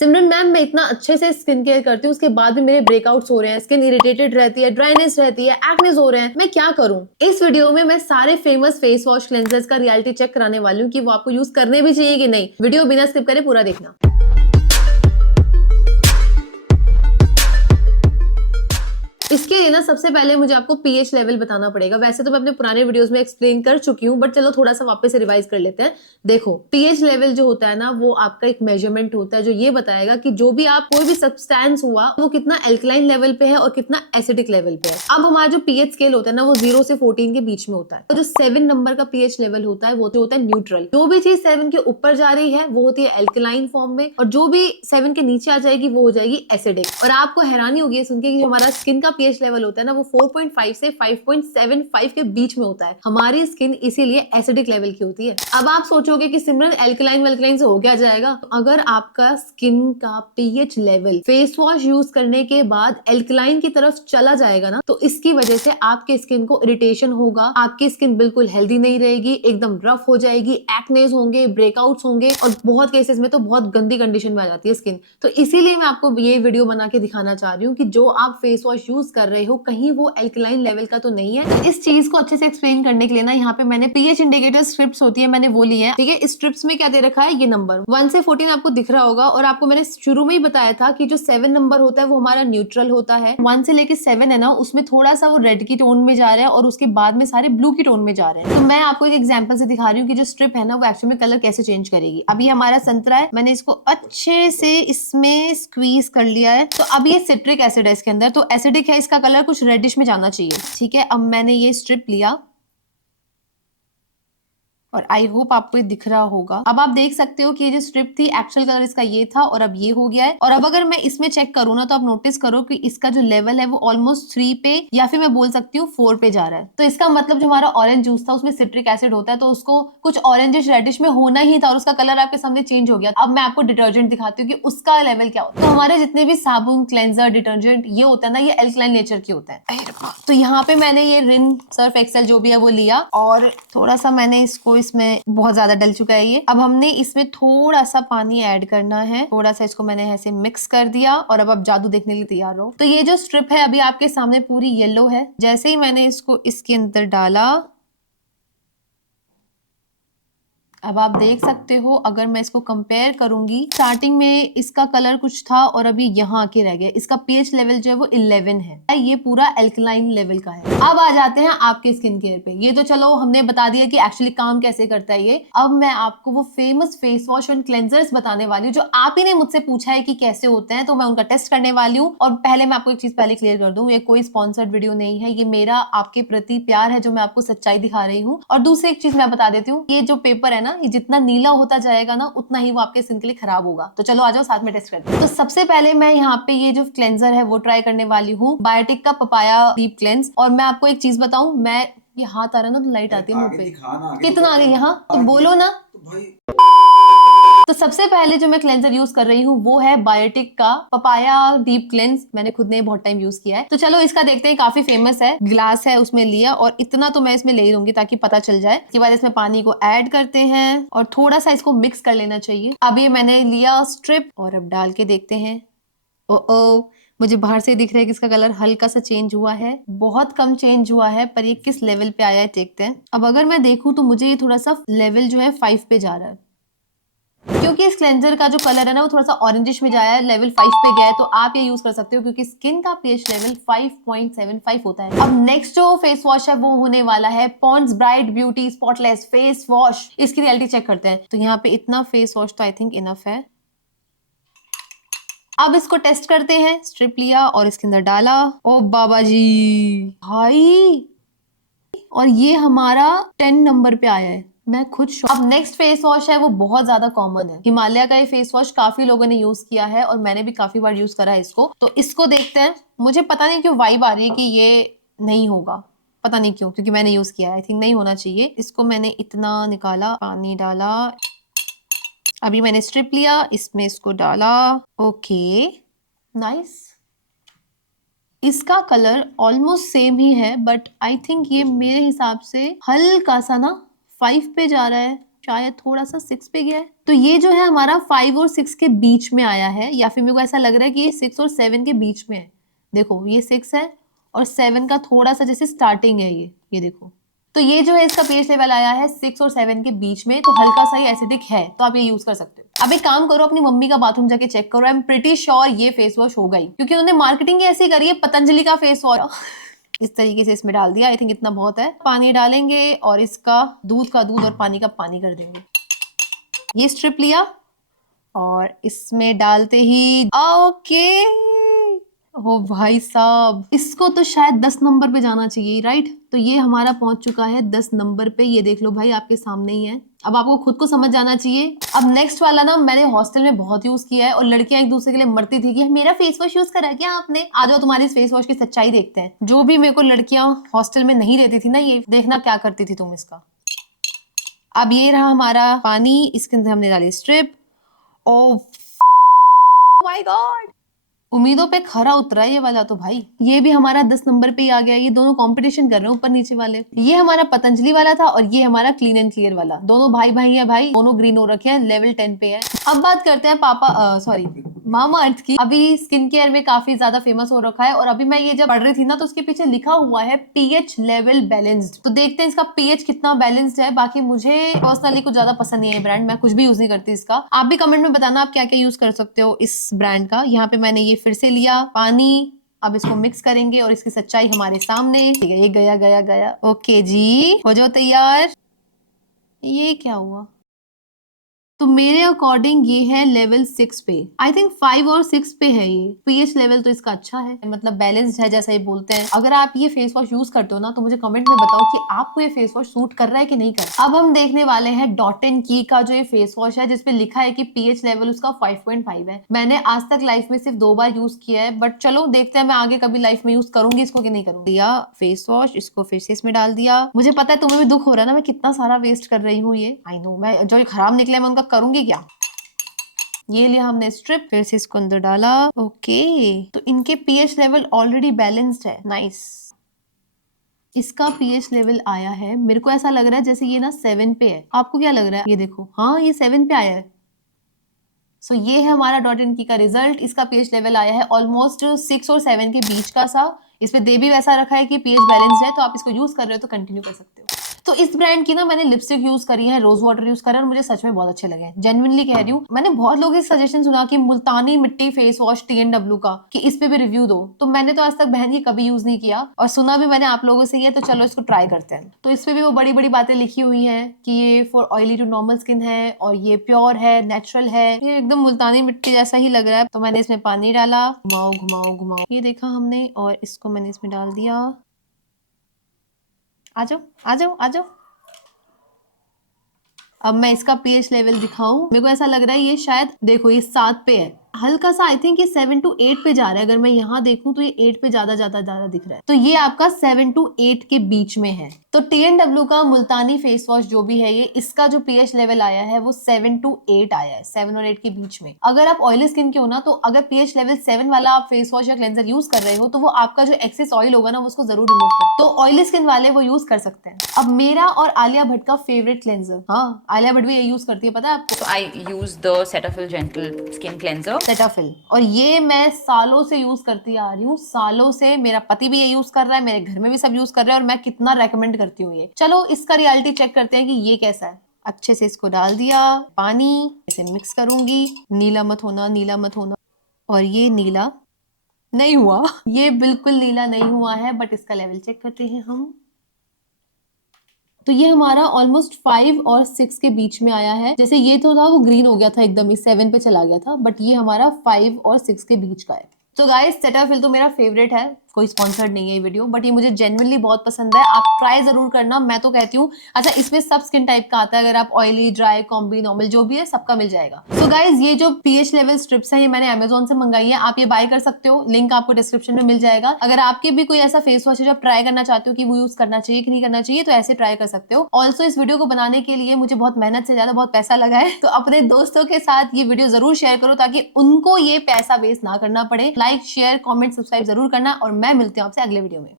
सिमरन ma'am मैं इतना अच्छे से स्किन केयर करती हूँ, उसके बाद भी मेरे ब्रेकआउट्स हो रहे हैं, स्किन इरिटेटेड रहती है, ड्राइनेस रहती है, एक्नेस हो रहे हैं, मैं क्या करूँ? इस वीडियो में मैं सारे फेमस फेस वॉश क्लेंजर्स का रियलिटी चेक कराने वाली हूँ कि वो आपको यूज करने भी चाहिए कि नहीं। वीडियो बिना स्किप करे पूरा देखना। इसके लिए ना सबसे पहले मुझे आपको पीएच लेवल बताना पड़ेगा। वैसे तो मैं अपने पुराने वीडियोस में एक्सप्लेन कर चुकी हूँ, बट चलो थोड़ा सा वापस से रिवाइज कर लेते हैं। देखो, पीएच लेवल जो होता है ना, वो आपका एक मेजरमेंट होता है जो ये बताएगा कि जो भी आप कोई भी सब्सटेंस हुआ वो कितना एल्कलाइन लेवल पे है और कितना एसिडिक लेवल पे है। अब हमारा जो पीएच स्केल होता है ना, वो 0 से 14 के बीच में होता है। तो जो 7 नंबर का पीएच लेवल होता है वो जो होता है न्यूट्रल। जो भी चीज 7 के ऊपर जा रही है वो होती है एल्कलाइन फॉर्म में, और जो भी 7 के नीचे आ जाएगी वो हो जाएगी एसिडिक। और आपको हैरानी होगी सुन के कि हमारा स्किन का पीएच लेवल होता है ना, वो 4.5 से 5.75 के बीच में होता है। हमारी स्किन इसीलिए एसिडिक लेवल की होती है। अब आप सोचोगे कि सिमरन एल्कलाइन वेल्कलाइन से हो क्या जाएगा? अगर आपका स्किन का pH level face wash use करने के बाद एल्कलाइन की तरफ चला जाएगा ना, तो इसकी वजह से आपके स्किन को इरिटेशन होगा, आपकी स्किन बिल्कुल हेल्दी नहीं रहेगी, एकदम रफ हो जाएगी, एक्नेस होंगे, ब्रेकआउट्स होंगे, और बहुत केसेस में तो बहुत गंदी कंडीशन में आ जाती है स्किन। तो इसीलिए मैं आपको ये वीडियो बना के दिखाना चाह रही हूँ कि जो आप फेस वॉश यूज कर रहे हो कहीं वो एल्कलाइन लेवल का तो नहीं है। इस चीज को अच्छे से एक्सप्लेन करने के लिए ना, यहाँ पे मैंने पीएच इंडिकेटर स्ट्रिप्स होती है, मैंने वो ली है। ठीक है, इस स्ट्रिप्स में क्या दे रखा है, ये नंबर 1 से 14 आपको दिख रहा होगा, और आपको मैंने शुरू में ही बताया था कि जो 7 नंबर होता है वो हमारा न्यूट्रल होता है। 1 से लेके 7 है ना, उसमें थोड़ा सा वो रेड की टोन में जा रहा है और उसके बाद में सारे ब्लू की टोन में जा रहे हैं। तो मैं आपको एक एग्जांपल से दिखा रही हूँ कि जो स्ट्रिप है ना, वो एक्चुअली में कलर कैसे चेंज करेगी। अभी हमारा संतरा है, मैंने इसको अच्छे से इसमें स्क्वीज कर लिया है। तो अब ये सिट्रिक एसिड है इसके अंदर, तो एसिडिक है, इसका कलर कुछ रेडिश में जाना चाहिए। ठीक है, अब मैंने ये स्ट्रिप लिया और आई होप आपको ये दिख रहा होगा। अब आप देख सकते हो कि ये जो स्ट्रिप थी एक्चुअल कलर इसका ये था और अब ये हो गया है। और अब अगर मैं इसमें चेक करूँ ना, तो आप नोटिस करो कि इसका जो लेवल है वो ऑलमोस्ट 3 पे या फिर मैं बोल सकती हूँ 4 पे जा रहा है। तो इसका मतलब जो हमारा ऑरेंज जूस था उसमें सिट्रिक एसिड होता है, तो उसको कुछ ऑरेंजिश रेडिश में होना ही था और उसका कलर आपके सामने चेंज हो गया। अब मैं आपको डिटर्जेंट दिखाती हूँ कि उसका लेवल क्या होता है। तो हमारे जितने भी साबुन, क्लेंजर, डिटर्जेंट ये होता है ना, ये एल्कलाइन नेचर के होते हैं। तो यहाँ पे मैंने ये रिन सर्फ एक्सेल जो भी है वो लिया और थोड़ा सा मैंने इसको, इसमें बहुत ज्यादा डल चुका है ये। अब हमने इसमें थोड़ा सा पानी ऐड करना है, थोड़ा सा इसको मैंने ऐसे मिक्स कर दिया और अब आप जादू देखने के लिए तैयार हो। तो ये जो स्ट्रिप है अभी आपके सामने पूरी येलो है। जैसे ही मैंने इसको इसके अंदर डाला, अब आप देख सकते हो, अगर मैं इसको कंपेयर करूंगी, स्टार्टिंग में इसका कलर कुछ था और अभी यहाँ आके रह गया। इसका पीएच लेवल जो है वो 11 है, ये पूरा एल्कलाइन लेवल का है। अब आ जाते हैं आपके स्किन केयर पे। ये तो चलो हमने बता दिया कि एक्चुअली काम कैसे करता है ये। अब मैं आपको वो famous face wash and cleansers बताने वाली हूँ जो आप ही ने मुझसे पूछा है कि कैसे होते हैं, तो मैं उनका टेस्ट करने वाली हूँ। और पहले मैं आपको एक चीज पहले क्लियर कर दूं, ये कोई स्पॉन्सर्ड वीडियो नहीं है, ये मेरा आपके प्रति प्यार है जो मैं आपको सच्चाई दिखा रही हूँ। और दूसरी एक चीज मैं बता देती हूँ, ये जो पेपर है ना, ये जितना नीला होता जाएगा ना उतना ही वो आपके स्किन के लिए खराब होगा। तो चलो आ जाओ साथ में टेस्ट करते हैं। तो सबसे पहले मैं यहाँ पे ये जो क्लेंजर है वो ट्राई करने वाली हूँ, बायोटिक का पपाया डीप क्लेंस। और मैं आपको एक चीज बताऊं, मैं ये हाथ आ रहा है ना तो लाइट आती है मुंह पे। कितना आगे यहाँ तो बोलो ना। तो सबसे पहले जो मैं क्लेंजर यूज कर रही हूँ वो है बायोटिक का पपाया डीप क्लेंस। मैंने खुद ने बहुत टाइम यूज किया है। तो चलो इसका देखते हैं, काफी फेमस है। ग्लास है उसमें लिया और इतना तो मैं इसमें ले ही लूंगी ताकि पता चल जाए। इसके बाद इसमें पानी को ऐड करते हैं और थोड़ा सा इसको मिक्स कर लेना चाहिए। अब ये मैंने लिया स्ट्रिप और अब डाल के देखते हैं। ओ मुझे बाहर से दिख रहा है कि इसका कलर हल्का सा चेंज हुआ है, बहुत कम चेंज हुआ है, पर ये किस लेवल पे आया है देखते हैं। अब अगर मैं देखूं तो मुझे ये थोड़ा सा लेवल जो है 5 पे जा रहा है, क्योंकि इस क्लेंजर का जो कलर है ना वो थोड़ा सा ऑरेंजिश में जाया है, लेवल 5 पे गया है। तो आप ये यूज कर सकते हो क्योंकि स्किन का पीएच लेवल 5.75 होता है। अब नेक्स्ट जो फेस वॉश है वो होने वाला है Pond's bright beauty spotless face wash. इसकी रियलिटी चेक करते हैं। तो यहाँ पे इतना फेस वॉश तो आई थिंक इनफ है। अब इसको टेस्ट करते हैं। स्ट्रिप लिया और इसके अंदर डाला। ओ बाबा जी भाई, और ये हमारा 10 नंबर पे आया है। मैं खुद अब नेक्स्ट फेस वॉश है वो बहुत ज्यादा कॉमन है, हिमालय का ये फेस वॉश काफी लोगों ने यूज किया है और मैंने भी काफी बार यूज करा है इसको। तो इसको देखते हैं। मुझे पता नहीं क्यों वाइब आ रही है कि ये नहीं होगा, पता नहीं क्यों, क्योंकि मैंने यूज किया है। आई थिंक नहीं होना चाहिए। इसको मैंने इतना निकाला, पानी डाला, अभी मैंने स्ट्रिप लिया, इसमें इसको डाला। ओके नाइस, इसका कलर ऑलमोस्ट सेम ही है, बट आई थिंक ये मेरे हिसाब से हल्का सा ना 5 पे जा रहा है, शायद थोड़ा सा 6 पे गया है। तो ये जो है हमारा 5 और 6 के बीच में आया है, या फिर मेरे को ऐसा लग रहा है कि ये 6 और 7 के बीच में है। देखो ये 6 है और 7 का थोड़ा सा जैसे स्टार्टिंग है ये देखो। तो ये जो है इसका पीएच लेवल आया है 6 और 7 के बीच में, तो हल्का सा ही एसिडिक है, तो आप ये यूज कर सकते हो। अब एक काम करो, अपनी मम्मी का बाथरूम जाके चेक करो, आई एम प्रिटी श्योर ये फेस वॉश होगा ही, क्योंकि उन्होंने मार्केटिंग ऐसी करी है, पतंजलि का फेस वॉश इस तरीके से इसमें डाल दिया। आई थिंक इतना बहुत है। पानी डालेंगे और इसका दूध का दूध और पानी का पानी कर देंगे। ये स्ट्रिप लिया और इसमें डालते ही ओके, ओ भाई साहब, इसको तो शायद 10 नंबर पे जाना चाहिए, राइट? तो ये हमारा पहुंच चुका है 10 नंबर पे। ये देख लो भाई, आपके सामने ही है। अब आपको खुद को समझ जाना चाहिए। अब नेक्स्ट वाला ना मैंने हॉस्टल में बहुत यूज किया है और लड़कियां एक दूसरे के लिए मरती थी कि मेरा फेस वॉश यूज करा क्या आपने। आ जाओ तुम्हारी इस फेस वॉश की सच्चाई देखते हैं। जो भी मेरे को लड़कियां हॉस्टल में नहीं रहती थी ना, ये देखना क्या करती थी तुम इसका। अब ये रहा हमारा पानी, इसके अंदर हमने डाली स्ट्रिप। ओ माय गॉड, उम्मीदों पे खरा उतरा है ये वाला तो भाई। ये भी हमारा 10 नंबर पे ही आ गया। ये दोनों कंपटीशन कर रहे हैं ऊपर नीचे वाले। ये हमारा पतंजलि वाला था और ये हमारा क्लीन एंड क्लियर वाला। दोनों भाई भाई है भाई, दोनों ग्रीन हो रखे हैं, लेवल 10 पे है। अब बात करते हैं सॉरी मामा अर्थ की। अभी स्किन केयर में काफी ज्यादा फेमस हो रखा है और अभी मैं ये जब पढ़ रही थी ना तो उसके पीछे लिखा हुआ है पीएच लेवल बैलेंस्ड। तो देखते हैं इसका पीएच कितना बैलेंस्ड है। बाकी मुझे पर्सनली कुछ ज्यादा पसंद नहीं है ब्रांड, मैं कुछ भी यूज नहीं करती इसका। आप भी कमेंट में बताना आप क्या क्या यूज कर सकते हो इस ब्रांड का। यहाँ पे मैंने ये फिर से लिया पानी, अब इसको मिक्स करेंगे और इसकी सच्चाई हमारे सामने। ठीक है, ये गया गया गया। ओके जी, हो जाओ तैयार। ये क्या हुआ? तो मेरे अकॉर्डिंग ये है लेवल 6 पे। आई थिंक 5 और 6 पे है ये। पीएच लेवल तो इसका अच्छा है, मतलब बैलेंस्ड है जैसा ये बोलते हैं। अगर आप ये फेस वॉश यूज करते हो ना तो मुझे कमेंट में बताओ कि आपको ये फेस वॉश सूट कर रहा है कि नहीं कर रहा। अब हम देखने वाले हैं डॉट एंड की का जो ये फेस वॉश है, जिसपे लिखा है कि पीएच लेवल उसका 5.5 है। मैंने आज तक लाइफ में सिर्फ 2 बार यूज किया है, बट चलो देखते हैं मैं आगे कभी लाइफ में यूज करूंगी इसको कि नहीं करूंगी। दिया फेस वॉश, इसको फिर से इसमें डाल दिया। मुझे पता है तुम्हें भी दुख हो रहा है ना, मैं कितना सारा वेस्ट कर रही हूँ ये। आई नो, मैं जो खराब निकले मैं उनका करूंगी क्या। ये लिया हमने स्ट्रिप, फिर से इसको अंदर डाला। ओके, तो इनके पीएच लेवल ऑलरेडी बैलेंस्ड है। नाइस। इसका पीएच लेवल आया है, मेरे को ऐसा लग रहा है जैसे ये ना 7 पे है। आपको क्या लग रहा है? ये देखो, हाँ ये 7 पे आया है। सो ये है हमारा डॉट एंड की का रिजल्ट। इसका पीएच लेवल आया है ऑलमोस्ट 6 और 7 के बीच का सा। इसमें दे भी वैसा रखा है कि पीएच बैलेंस्ड है, तो आप इसको यूज कर रहे हो तो कंटिन्यू कर सकते हो। तो इस ब्रांड की ना मैंने लिपस्टिक यूज करी है, रोज वाटर यूज करा है और मुझे सच में बहुत अच्छे लगे। जेन्युइनली कह रही हूँ। मैंने बहुत लोगों के सजेशन सुना कि मुल्तानी मिट्टी फेस वॉश TNW का, कि इस पे भी रिव्यू दो। तो मैंने तो आज तक बहन ये कभी यूज नहीं किया और सुना भी मैंने आप लोगों से ही है, तो चलो इसको ट्राई करते हैं। तो इस पे भी वो बड़ी बड़ी बातें लिखी हुई है कि ये for oily to normal skin है और ये प्योर है, नेचुरल है। ये एकदम मुल्तानी मिट्टी जैसा ही लग रहा है। तो मैंने इसमें पानी डाला, घुमाओ घुमाओ घुमाओ, ये देखा हमने, और इसको मैंने इसमें डाल दिया। आ जाओ आ जाओ आ जाओ। अब मैं इसका पीएच लेवल दिखाऊं, मेरे को ऐसा लग रहा है ये शायद, देखो ये 7 पे है, हल्का सा आई थिंक ये 7 to 8 पे जा रहा है। अगर मैं यहाँ देखूं तो ये 8 पे ज्यादा ज्यादा ज्यादा दिख रहा है। तो ये आपका 7 to 8 के बीच में है। तो TNW का मुल्तानी फेस वॉश जो भी है ये, इसका जो पीएच लेवल आया है वो 7 to 8 आया है, 7 और 8 के बीच में। अगर आप ऑयली स्किन के हो ना, तो अगर पीएच लेवल 7 वाला आप फेस वॉश या क्लेंजर यूज कर रहे हो तो वो आपका जो एक्सेस ऑयल होगा ना वो उसको जरूर रिमूव कर, तो ऑयली स्किन वाले वो यूज कर सकते हैं। अब मेरा और आलिया भट्ट का फेवरेट क्लेंजर, हाँ आलिया भट्ट भी ये यूज करती है, पता है आपको? I use the Cetaphil Gentle Skin Cleanser. Cetaphil, और ये मैं सालों से यूज करती आ रही हूँ, सालों से। मेरा पति भी ये यूज कर रहा है, मेरे घर में भी सब यूज कर रहे हैं और मैं कितना रेकमेंड करती हूँ ये। चलो इसका रियलिटी चेक करते हैं कि ये कैसा है। अच्छे से इसको डाल दिया, पानी इसे मिक्स करूंगी। नीला मत होना, नीला मत होना। और ये नीला नहीं हुआ ये बिल्कुल नीला नहीं हुआ है, बट इसका लेवल चेक करते हैं हम। तो ये हमारा ऑलमोस्ट 5 और 6 के बीच में आया है। जैसे ये तो था वो ग्रीन हो गया था एकदम, इस 7 पे चला गया था, बट ये हमारा 5 और 6 के बीच का है। तो गाइस सेटाफिल तो मेरा फेवरेट है, कोई स्पॉन्सर्ड नहीं है ये वीडियो, बट ये मुझे जेन्युइनली बहुत पसंद है। आप ट्राई जरूर करना, मैं तो कहती हूँ। अच्छा, इसमें सब स्किन टाइप का आता है, अगर आप ऑयली, ड्राई, कॉम्बी, नॉर्मल जो भी है सबका मिल जाएगा। तो गाइज ये जो पीएच लेवल स्ट्रिप्स है ये मैंने अमेजोन से मंगाई है, आप ये बाय कर सकते हो, लिंक आपको डिस्क्रिप्शन में मिल जाएगा। अगर आपके भी कोई ऐसा फेस वॉश है जो ट्राई करना चाहते हो कि वो यूज करना चाहिए कि नहीं करना चाहिए, तो ऐसे ट्राई कर सकते हो। ऑल्सो इस वीडियो को बनाने के लिए मुझे बहुत मेहनत से ज्यादा बहुत पैसा लगा है, तो अपने दोस्तों के साथ ये वीडियो जरूर शेयर करो ताकि उनको ये पैसा वेस्ट ना करना पड़े। लाइक, शेयर, कॉमेंट, सब्सक्राइब जरूर करना और मैं मिलती हूँ आपसे अगले वीडियो में।